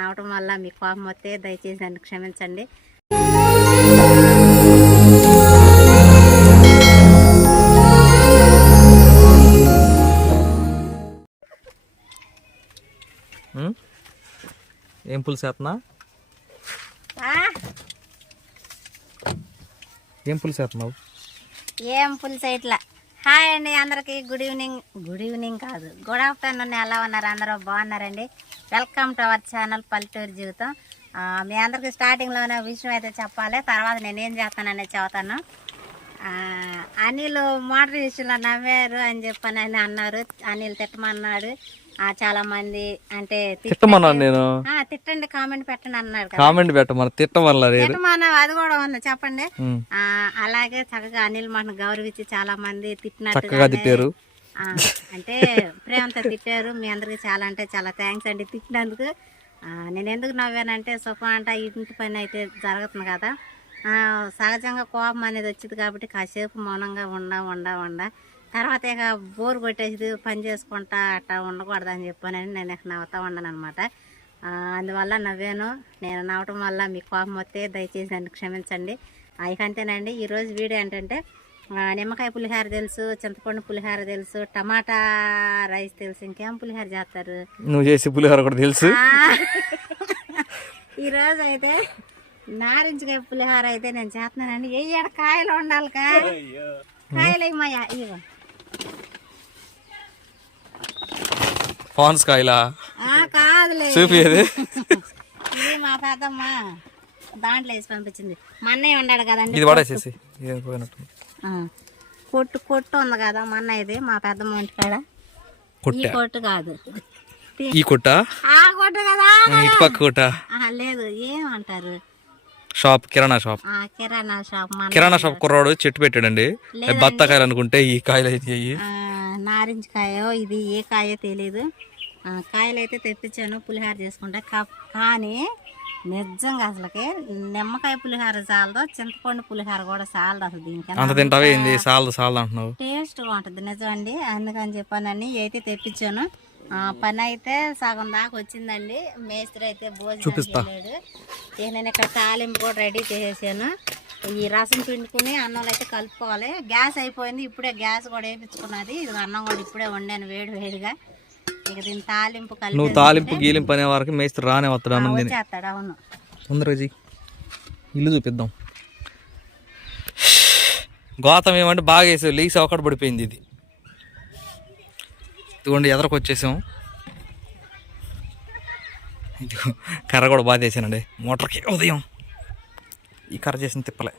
నవ్వటం వల్ల మీకు కోపం వస్తే దయచేసి నన్ను క్షమించండి? ఏం పులుసు వేస్తున్నా ఏం పులుసు వేస్తున్నావు ఏం పులుసు ఇట్లా? హాయ్ అండి అందరికి. Good evening. గుడ్ ఈవినింగ్ కాదు. Good afternoon. ఎలా ఉన్నారు? అందరూ బాగున్నారండి? వెల్కమ్ టు అవర్ ఛానల్ పల్లెటూరు జీవితం ఆ, మీ అందరికి స్టార్టింగ్లోనే విషయం అయితే చెప్పాలి. తర్వాత నేనేం చేస్తాననేది చెబుతాను. ఆ, అనిల్ మోటార్ విషయంలో నవ్వారు అని చెప్పని అని అన్నారు. అనిల్ తిట్టమన్నాడు. ఆ, చాలా మంది అంటే తిట్- తిట్టమన్నాను నేను. ఆ, తిట్టండి కామెంట్ పెట్టండి అన్నాడు కామెంట్ పెట్టమని తిట్టమల్లా లేదు. తిట్టమన్నా అది కూడా ఉంది. చెప్పండి. అలాగే చక్కగా అనిల్ మనకు గౌరవించి చాలా మంది చక్కగా తిట్టినట్టుగా తిట్టారు. అంటే ప్రేమతో తిట్టారు. మీ అందరికి చాలా అంటే చాలా థ్యాంక్స్ అండి తిట్టినందుకు. నేను ఎందుకు నవ్వానంటే సుఖం అంట ఇంటి పని అయితే జరుగుతుంది కదా. సహజంగా కోపం అనేది వచ్చింది కాబట్టి కాసేపు మౌనంగా ఉండా ఉండ ఉండా. తర్వాత ఇక బోర్ కొట్టేసి పని చేసుకుంటా అట్టా ఉండకూడదు అని చెప్పానని నేను ఇక నవ్వుతా ఉండను అనమాట అందువల్ల నవ్వాను. నేను నవ్వటం వల్ల మీకు కోపం వస్తే దయచేసి నన్ను క్షమించండి. ఆ, ఇక అంతేనండి. ఈరోజు వీడియో ఏంటంటే నిమ్మకాయ పులిహార తెలుసు చింతపండు పులిహార తెలుసు టమాటా రైస్ తెలుసు ఇంకేం పులిహార చేస్తారు? నువ్వు చేసి పులిహోర కూడా తెలుసు. ఈరోజు అయితే నారింజకాయ పులిహార అయితే నేను చేస్తున్నానండి. ఏ ఏడ కాయలు ఉండాలి కా కాయలు ఏమయ్యా ఇగో ఫాన్స్ కాయలా? ఆ, కాదులే. చూపియేది ఇది మా పెద్దమ్మ దాంట్లో వేసి పంపించింది. మా అన్నయ్య ఉన్నాడు కదండి. ఇది పడేసేసి కొట్టు కొట్టు ఉంది కదా మా అన్నయ్యది మా పెద్దమ్మ ఇంటికాడ ఈ కొట్టా? కొట్టు కాదు. ఈ కొట్ట? ఆ కొట్టు కదా ఇటు పక్క కొట్ట? లేదు ఏమంటారు? Shop kirana shop. ఆ కిరాణా షాప్ కిరాణా షాప్ కుర్రాడు చెట్టు పెట్టాడండి. బత్తాకాయలు అనుకుంటే ఈ కాయలు అయితే అయ్యి నారింజ కాయో ఇది ఏ కాయో తెలీదు. ఆ, కాయలు అయితే తెప్పించాను పులిహార చేసుకుంటా. కానీ నిజంగా అసలుకి నిమ్మకాయ పులిహార చాలదో చింతపండు పులిహార కూడా చాలదు అసలు దీనికి అంత తింటావే? ఏంది? సాలదు సాలదు అంటున్నావు. టేస్ట్గా ఉంటుంది నిజం అండి అందుకని చెప్పానని అయితే తెప్పించాను. ఆ, పని అయితే సగం దాకా వచ్చిందండి. మేస్త్రి అయితే భోజనం నేను ఇక్కడ తాలింపు కూడా రెడీ చేసేసాను. ఈ రసం పిండుకుని అన్నంలో అయితే కలుపుకోవాలి. గ్యాస్ అయిపోయింది ఇప్పుడే గ్యాస్ కూడా వేయించుకున్నది. ఇది అన్నం కూడా ఇప్పుడే వండాను వేడి వేడిగా. తాలింపు నువ్వు తాలింపు గీలింపు అనే వరకు మేస్త్రి రానే వస్తాడు అన్నం తిని. వచ్చేస్తాడు అవును. తొందరగా ఇల్లు చూపిద్దాం. గోతం ఏమంటే బాగా వేసావు లేచి ఒకటి పడిపోయింది ఇది. ఇదిగోండి ఎదరకు వచ్చేసాం. కర్ర కూడా బాగా వేసానండి మోటార్కి ఉదయం. ఈ కర్ర చేసిన తిప్పలే.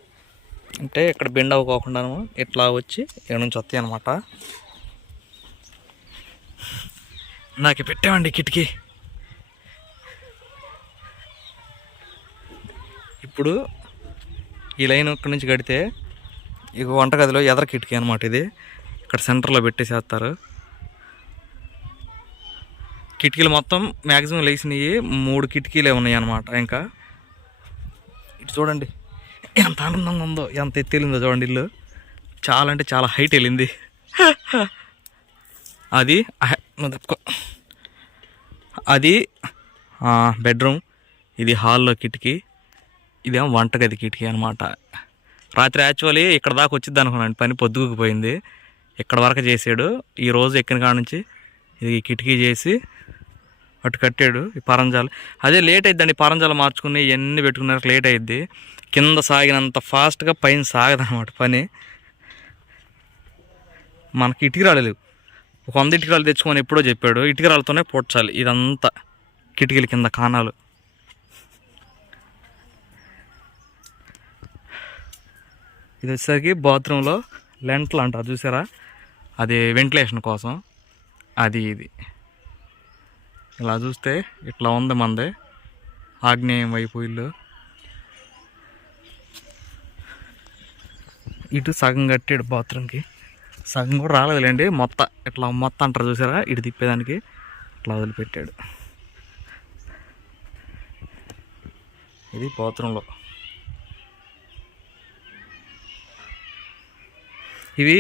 అంటే ఇక్కడ బెండ్ అవ్వకోకుండాను ఇట్లా వచ్చి ఇక్కడ నుంచి వస్తాయి అనమాట నాకు పెట్టామండి కిటికీ. ఇప్పుడు ఈ లైన్ ఇక్కడి నుంచి కడితే ఇక వంటగదిలో ఎదర కిటికీ అనమాట ఇది. ఇక్కడ సెంటర్లో పెట్టేసేస్తారు. కిటికీలు మొత్తం మ్యాక్సిమం లేచినవి మూడు కిటికీలే ఉన్నాయి అనమాట ఇంకా. ఇటు చూడండి. ఎంత ఆనందంగా ఉందో ఎంత ఎత్తి వెళ్ళిందో చూడండి ఇల్లు. చాలా అంటే చాలా హైట్ వెళ్ళింది. అది నువ్వు అది బెడ్రూమ్ ఇది హాల్లో కిటికీ ఇదేమో వంటగది కిటికీ అనమాట రాత్రి యాక్చువల్లీ ఇక్కడ దాకా వచ్చింది అనుకున్నాను పని పొద్దుకుపోయింది ఇక్కడ వరకు చేసాడు. ఈ రోజు ఎక్కిన కాడ నుంచి ఇది కిటికీ చేసి అటు కట్టాడు ఈ పరంజాలు. అదే లేట్ అయిద్దండి పరంజాలు మార్చుకుని ఇవన్నీ పెట్టుకున్నారు లేట్ అయిద్ది. కింద సాగినంత ఫాస్ట్గా పైన సాగదనమాట పని. మనకి ఇటుకరాలు రాలేదు. ఒక వంద ఇటుకరాలు తెచ్చుకొని ఎప్పుడో చెప్పాడు ఇటుకరాలతోనే పొడ్చాలి. ఇదంతా కిటికీల కింద కానాలు. ఇది వచ్చేసరికి బాత్రూంలో లెంట్లు అంటారు చూసారా? అది వెంటిలేషన్ కోసం. అది ఇది. ఇలా చూస్తే ఇట్లా ఉంది మంది. ఆగ్నేయం వైపు ఇల్లు. ఇటు సగం కట్టాడు బాత్రూమ్కి సగం కూడా రాలేదులేండి. మొత్తం ఇట్లా మొత్తం అంటారు చూసారా? ఇటు తిప్పేదానికి ఇట్లా వదిలిపెట్టాడు. ఇది బాత్రూంలో. ఇవి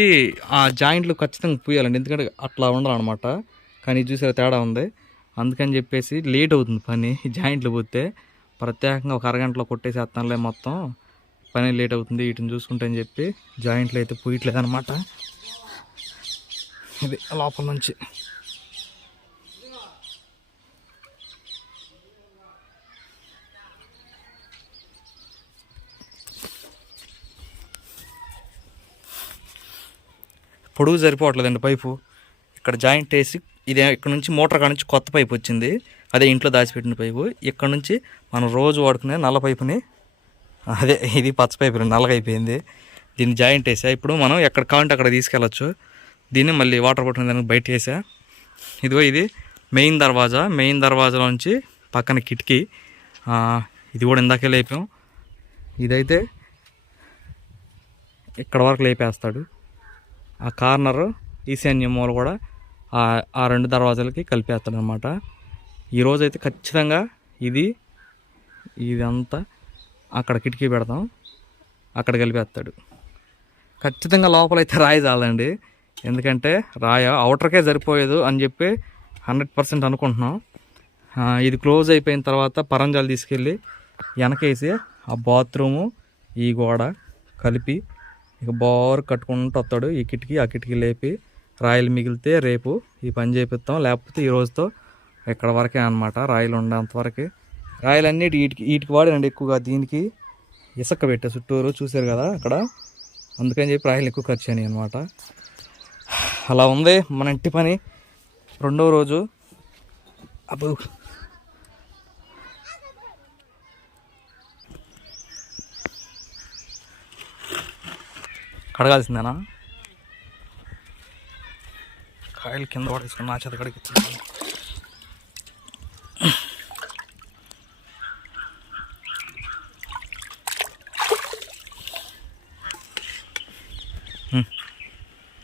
ఆ జాయింట్లు ఖచ్చితంగా పూయాలండి. ఎందుకంటే అట్లా ఉండాలన్నమాట. కానీ ఇది చూసారా తేడా ఉంది. అందుకని చెప్పేసి లేట్ అవుతుంది పని. జాయింట్లు పోతే ప్రత్యేకంగా ఒక అరగంటలో కొట్టేసేస్తానులే మొత్తం. పని లేట్ అవుతుంది వీటిని చూసుకుంటే అని చెప్పి జాయింట్లు అయితే పోయట్లేదు అనమాట ఇది లోపల నుంచి. పొడుగు సరిపోవట్లేదండి పైపు. ఇక్కడ జాయింట్ వేసి ఇది ఇక్కడ నుంచి మోటార్ కాడ నుంచి కొత్త పైపు వచ్చింది. అదే ఇంట్లో దాచిపెట్టిన పైపు. ఇక్కడ నుంచి మనం రోజు వాడుకునే నల్ల పైపుని అదే ఇది పచ్చ పైపు నల్లగా అయిపోయింది. దీన్ని జాయింట్ వేసా. ఇప్పుడు మనం ఎక్కడ కావాలంటే అక్కడ తీసుకెళ్ళచ్చు. దీన్ని మళ్ళీ వాటర్ పట్టిన దానికి బయట వేసా. ఇదిగో ఇది మెయిన్ దర్వాజా. మెయిన్ దర్వాజా నుంచి పక్కన కిటికీ. ఇది కూడా ఇందాకే లేపాం. ఇదైతే ఇక్కడ వరకు లేపేస్తాడు. ఆ కార్నర్ ఈశాన్య మూల కూడా ఆ- ఆ రెండు దర్వాజాలకి కలిపేస్తాడు అనమాట ఈరోజు అయితే ఖచ్చితంగా ఇది ఇదంతా అక్కడ కిటికీ పెడతాం. అక్కడ కలిపేస్తాడు. ఖచ్చితంగా లోపలైతే రాయి చాలండి. ఎందుకంటే రాయ అవుటర్కే సరిపోయేదు అని చెప్పి హండ్రెడ్ పర్సెంట్ అనుకుంటున్నాం. ఇది క్లోజ్ అయిపోయిన తర్వాత పరంజాలు తీసుకెళ్ళి వెనకేసి ఆ బాత్రూము ఈ గోడ కలిపి ఇక బోర్ కట్టుకుంటూ వస్తాడు. ఈ కిటికీ ఆ కిటికీ లేపి రాయలు మిగిలితే రేపు ఈ పని చేపిస్తాం. లేకపోతే ఈ రోజుతో ఇక్కడ వరకే అనమాట రాయలు ఉండేంతవరకు రాయలన్నీ వీటికి వీటికి వాడినండి ఎక్కువగా. దీనికి ఇసుక పెట్టే చుట్టూరు చూశారు కదా అక్కడ. అందుకని చెప్పి రాయలు ఎక్కువ ఖర్చు అయినాయి అనమాట అలా ఉంది మన ఇంటి పని. రెండో రోజు. అబ్బో. కడగాల్సిందేనా? కాయలు కింద పడేసుకుని నా చేత కడిగి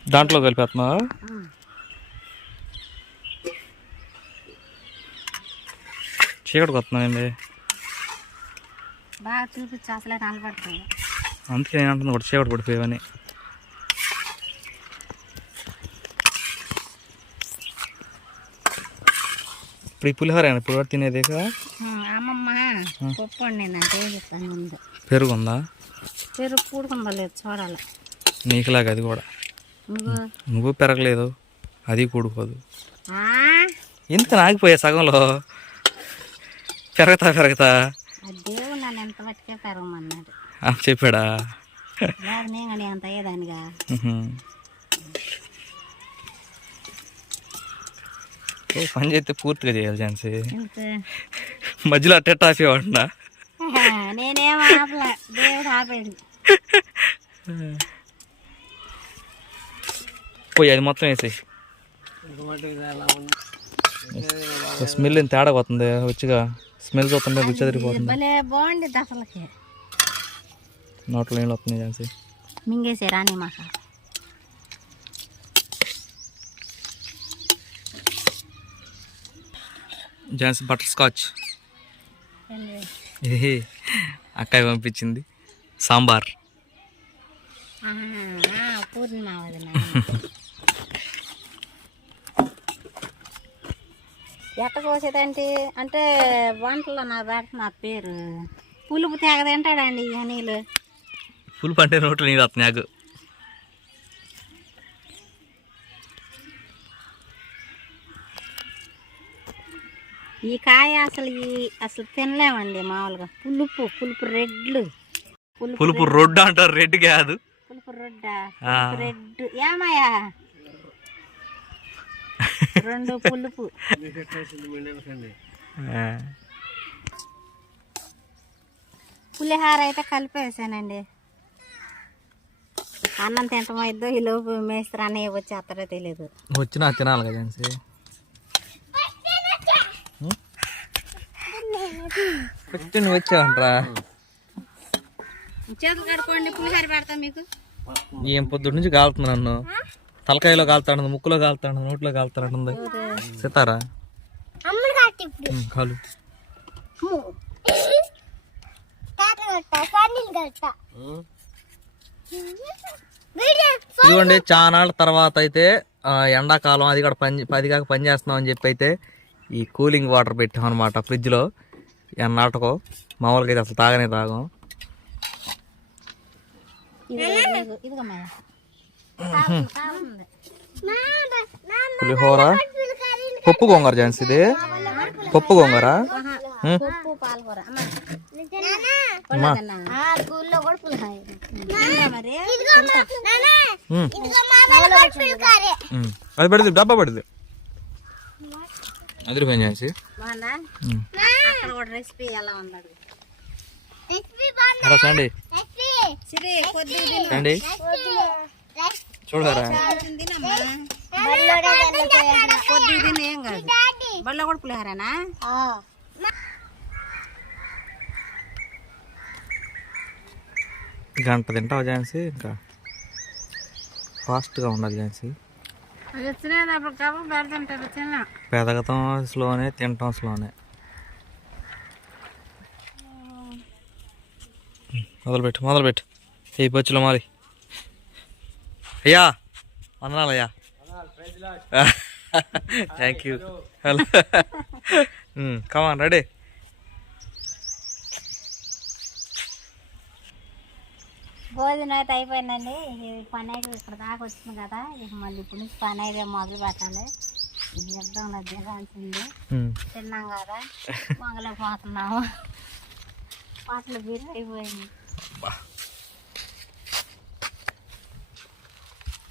దాంట్లో కలిపేస్తున్నా చీకటికి వస్తున్నాయండి బాగా చూపించి అసలే కనపడుతుంది అందుకే నేను అంటుంది కూడా చీకటి పడిపోయావని. ఇప్పుడు ఈ పులిహోర ఇప్పుడు తినేదే కదా ఉమ్, అమ్మమ్మ పప్పు వండిందంటే ఏం చెప్తాను ముందు. పెరుగు ఉందా? పెరుగు కూడుకుందా లేదు చూడాలి. నీకులాగా అది కూడా. నువ్వు? పెరగలేదు. అది కూడుకోదు ఆ? ఎందుకు ఆగిపోయా సగంలో. పెరగతా పెరగతా. ఎంత చెప్పాడా? పని చేస్తే పూర్తిగా చేయాలి ఛాన్సీ మధ్యలో అట్ట ఆపేవాడినా నేనేం ఆపలే. దేవుడు ఆపాడు పోయి అది మొత్తం వేసేయి. స్మెల్ ఎంత తేడా పోతుంది? వచ్చిగా స్మెల్ చూస్తుంటే రుచి అదిరిపోతుంది. అసలుకి. నోట్లో నీళ్ళు వస్తుంది ఛాన్సీ మింగేసే రాని మాక. Jhansi butterscotch. అక్కయ్య పంపించింది. సాంబార్. పూర్ణిమ ఎట్ట కోసేదంటే అంటే వంటలో నా పెడత నా పేరు. పులుపు తేగ తింటాడండి ఈ నీళ్ళు ఫుల్ పంటే నోట్లో నీళ్ళు వస్తుంది నాకు ఈ కాయ అసలు ఈ అసలు తినలేమండి మామూలుగా. పులుపు పులుపు రెడ్లు. పులుపు పులుపు రొడ్డు అంటారు రెడ్ కాదు. పులుపు రొడ్డ. రెడ్ ఏమయ్యా? రెండు పులుపు. పులిహార అయితే కలిపేసానండి. అన్నం తింటమైద్దో ఈ లోపు మేస్త్రి అన్నయ్య వచ్చేస్తారో తెలియదు వచ్చినా తినాలి కదా నువ్వు వచ్చావంట్రా చేతులు కడుక్కోండి పులిహార పెడతా మీకు. ఏం పొద్దు నుంచి కాలుతుంది నన్ను? తలకాయలో కాలుతాడు ముక్కులో కాలుతాడు నోట్లో కాలుతాడు సితారా కాలు ఇదిగోండి చాలా నాళ్ళ తర్వాత అయితే ఎండాకాలం అది కూడా పని అది కాక పని చేస్తున్నాం అని చెప్పి అయితే ఈ కూలింగ్ వాటర్ పెట్టాం అనమాట ఫ్రిడ్జ్లో ఎన్నాటకో మామూలుగా అయితే అసలు తాగనే తాగం పులిహోర? పప్పు గోంగూర జాన్స్ ఇది? పప్పు గోంగూర. అది పెడుతుంది డబ్బా పెడుతుంది అదిరిపోయింది జాన్సీ బాగుందా? ఉమ్. అక్కడ చూడరా? ఏం కాదు బళ్ళ కూడా పులిహారనా? గంట తింటావు ఝాన్సీ? ఇంకా ఫాస్ట్గా ఉండాలి ఝాన్సీ. పెదగతం స్లోనే తినటం స్లోనే. మొదలుపెట్టు మొదలుపెట్టు. ఈ బొచ్చులో మారి. అయ్యా వందనాలయ్యా thank you hello come on ready భోజనం అయితే అయిపోయిందండి. పని అయితే ఇక్కడ దాకా వచ్చింది కదా. ఇక మళ్ళీ ఇప్పుడు నుంచి పని అయితే మొదలు పెట్టాలి. ఇది యుద్ధంలో దిగాల్సింది తిన్నాం కదా. మొగలే పోతున్నాము. పాటలు బీరు అయిపోయింది.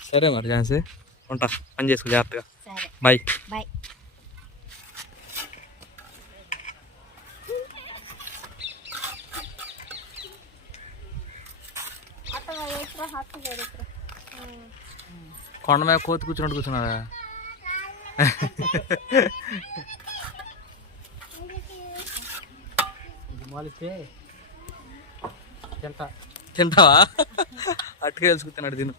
సరే మరి. ఝాన్సీ ఉంటా. పని చేసుకో. జాగ్రత్తగా. సరే. బాయ్. బాయ్. కొండ మీద కోతి కూర్చున్నట్టు కూర్చున్నావా తింటావా? అట్టుగా తెలుసుకుతున్నాడు తిను.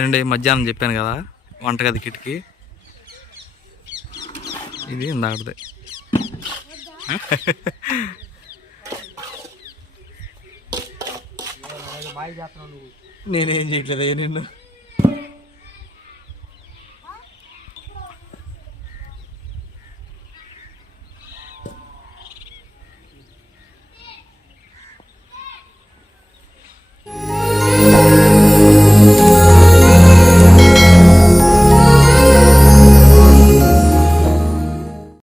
చూడండి మధ్యాహ్నం చెప్పాను కదా వంటగది కిటికీ. ఇది ఇందాకదే నేనేం చేయట్లేదు నిన్ను.